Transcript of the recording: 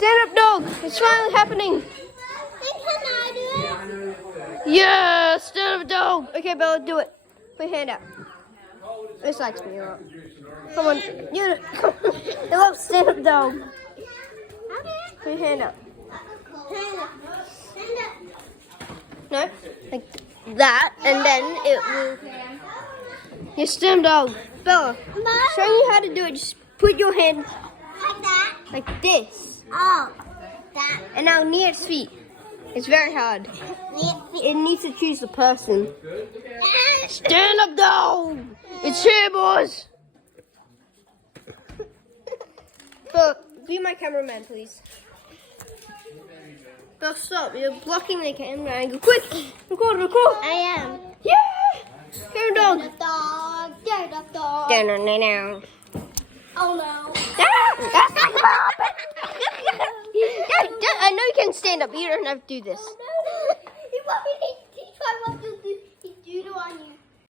Stand up dog. It's finally happening. Yeah, stand up dog. Okay, Bella, do it. Put your hand out. This likes me a lot. Come on. You love stand up dog. Put your hand up. No, like that, and then it will. Your stand dog. Bella, showing you how to do it. Just put your hand Like that? like this. Oh, that. And now near its feet. It's very hard. It needs to choose the person. Stand up dog! It's here, boys! Bella, be my cameraman, please. Bella, stop. You're blocking the camera angle. Quick! Record! I am. Yeah! Camera dog! Dog, get up, dog. Down. Oh no. I know you can stand up. You don't have to do this. You want me to